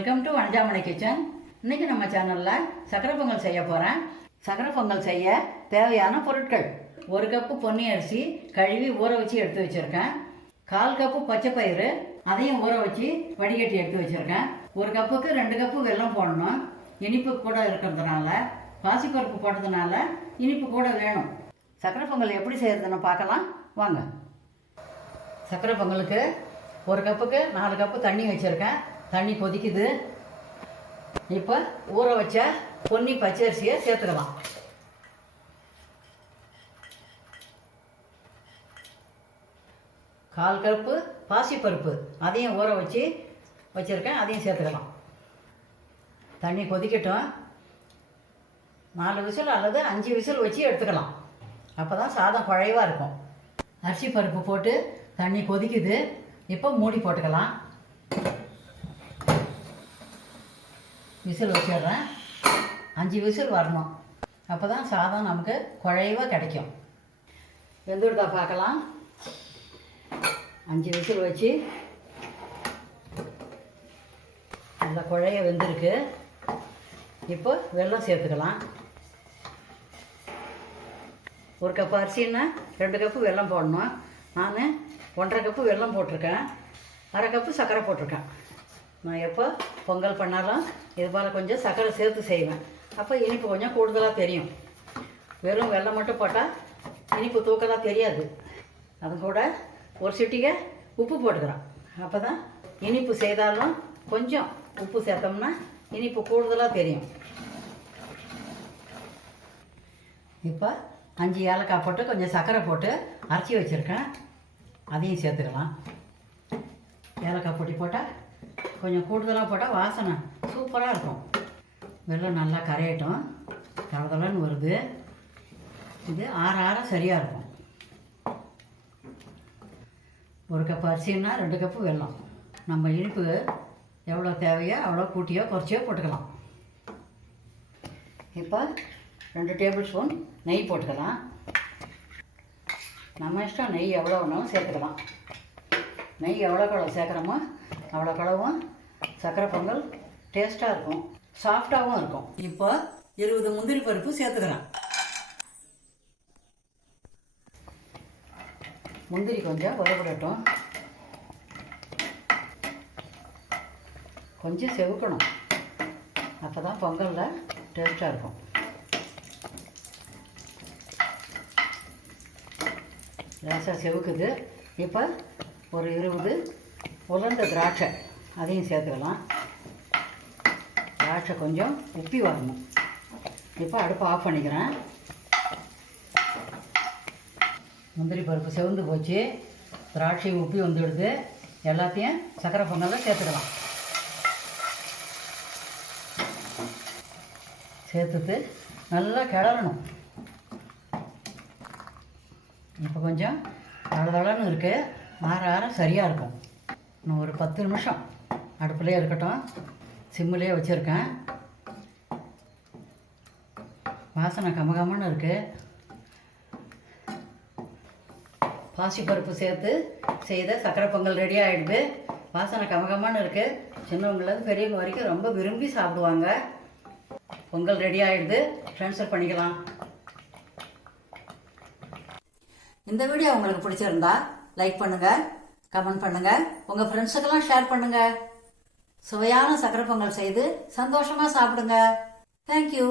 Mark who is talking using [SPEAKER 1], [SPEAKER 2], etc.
[SPEAKER 1] Welcome to Vanajamani kitchen இன்னைக்கு நம்ம சேனலில் சக்கரை பொங்கல் செய்ய போகிறேன் சக்கரை பொங்கல் செய்ய தேவையான பொருட்கள். ஒரு கப்பு பொன்னி அரிசி கழுவி ஊற வச்சு எடுத்து வச்சுருக்கேன். கால் கப்பு பச்சை பயிறு அதையும் ஊற வச்சு வடிகட்டி எடுத்து வச்சுருக்கேன். ஒரு கப்புக்கு ரெண்டு கப்பு வெல்லம் போடணும். இனிப்பு கூட இருக்கிறதுனால பாசிப்பருப்பு போட்டதுனால இனிப்பு கூட வேணும். சக்கரை பொங்கல் எப்படி செய்கிறதுன்னு பார்க்கலாம். வாங்க. சக்கரை பொங்கலுக்கு ஒரு கப்புக்கு நாலு கப்பு தண்ணி வச்சுருக்கேன். தண்ணி கொதிக்குது. இப்போ ஊற வச்ச பொன்னி பச்சரிசியை சேர்த்துடலாம். கால் கருப்பு பாசிப்பருப்பு அதையும் ஊற வச்சு வச்சுருக்கேன் அதையும் சேர்த்துக்கலாம் தண்ணி கொதிக்கட்டும். நாலு விசில் அல்லது அஞ்சு விசில் வச்சு எடுத்துக்கலாம். அப்போ தான் சாதம் குழைவாக இருக்கும். அரிசி பருப்பு போட்டு தண்ணி கொதிக்குது. இப்போ மூடி போட்டுக்கலாம். விசில் வச்சிடுறேன். அஞ்சு விசில் வரணும். அப்போ தான் சாதம் நமக்கு குழைவாக கிடைக்கும். வெந்துடுதா பார்க்கலாம். அஞ்சு விசில் வச்சு நல்லா குழைய வெந்திருக்கு. இப்போ வெல்லம் சேர்த்துக்கலாம். ஒரு கப்பு அரிசின்னா ரெண்டு கப்பு வெல்லம் போடணும். நான் ஒன்றரை கப்பு வெல்லம் போட்டிருக்கேன். அரை கப்பு சர்க்கரை போட்டிருக்கேன். நான் எப்போ பொங்கல் பண்ணாலும் இது போல் கொஞ்சம் சக்கரை சேர்த்து செய்வேன். அப்போ இனிப்பு கொஞ்சம் கூடுதலாக தெரியும். வெறும் வெள்ளம் மட்டும் போட்டால் இனிப்பு தூக்கலாக தெரியாது. அது கூட ஒரு சிட்டிகை உப்பு போட்டுக்கிறோம். அப்போ தான் இனிப்பு செய்தாலும் கொஞ்சம் உப்பு சேர்த்தோம்னா இனிப்பு கூடுதலாக தெரியும். இப்போ அஞ்சு ஏலக்காய் போட்டு கொஞ்சம் சர்க்கரை போட்டு அரைச்சி வச்சுருக்கேன். அதையும் சேர்த்துக்கலாம். ஏலக்காய் பொட்டி போட்டால் கொஞ்சம் கூடுதலாக போட்டால் வாசனை. சூப்பராக இருக்கும். வெள்ளம் நல்லா கரையட்டும். தளதளன்னு வருது. இது ஆற ஆற சரியாக இருக்கும். ஒரு கப் அரிசின்னா ரெண்டு கப்பு வெல்லம் நம்ம இனிப்பு எவ்வளோ தேவையோ அவ்வளோ கூட்டியோ குறைச்சியோ போட்டுக்கலாம். இப்போ ரெண்டு டேபிள் ஸ்பூன் நெய் போட்டுக்கலாம். நம்ம இஷ்டம் நெய் எவ்வளோ வேணாலும் சேர்த்துக்கலாம். நெய் எவ்வளோ குழவு சேர்க்குறோமோ அவ்வளோ கடவும் சர்க்கரை பொங்கல் டேஸ்ட்டாக இருக்கும். சாஃப்டாகவும் இருக்கும். இப்போ இருபது முந்திரி பருப்பு சேர்த்துக்கிறேன் முந்திரி கொஞ்சம் வறுபடட்டும். கொஞ்சம் செவுக்கணும். அப்போ தான் பொங்கலில் டேஸ்ட்டாக இருக்கும். லேசாக செவுக்குது. இப்போ ஒரு இருபது உலர்ந்த திராட்சை. அதையும் சேர்த்துக்கலாம். திராட்சை கொஞ்சம் உப்பி வரணும். இப்போ அடுப்பை ஆஃப் பண்ணிக்கிறேன். முந்திரி பருப்பு செவந்து போச்சு. திராட்சை உப்பி வந்துடுது. எல்லாத்தையும் சக்கரை பொங்கலில் சேர்த்துக்கலாம். சேர்த்துட்டு நல்லா கிளறணும். இப்போ கொஞ்சம் தளதளன்னு இருக்குது ஆற ஆற சரியாக இருக்கும். இன்னும் ஒரு பத்து நிமிஷம். அடுப்புலேயே இருக்கட்டும். சிம்மிலே வச்சுருக்கேன். வாசனை கமகமன்னு இருக்குது பாசிப்பருப்பு சேர்த்து செய்த சக்கரை பொங்கல் ரெடி ஆகிடுது வாசனை கமகமான்னு இருக்குது சின்னவங்கலேருந்து பெரியவங்க வரைக்கும் ரொம்ப விரும்பி சாப்பிடுவாங்க. பொங்கல் ரெடி ஆகிடுது ட்ரான்ஸ்ஃபர் பண்ணிக்கலாம். இந்த வீடியோ உங்களுக்கு பிடிச்சிருந்தா லைக் பண்ணுங்கள் கமெண்ட் பண்ணுங்க. உங்க ஃப்ரெண்ட்ஸுக்கெல்லாம் ஷேர் பண்ணுங்க. சுவையான சக்கரை பொங்கல் செய்து சந்தோஷமா சாப்பிடுங்க. தேங்க்யூ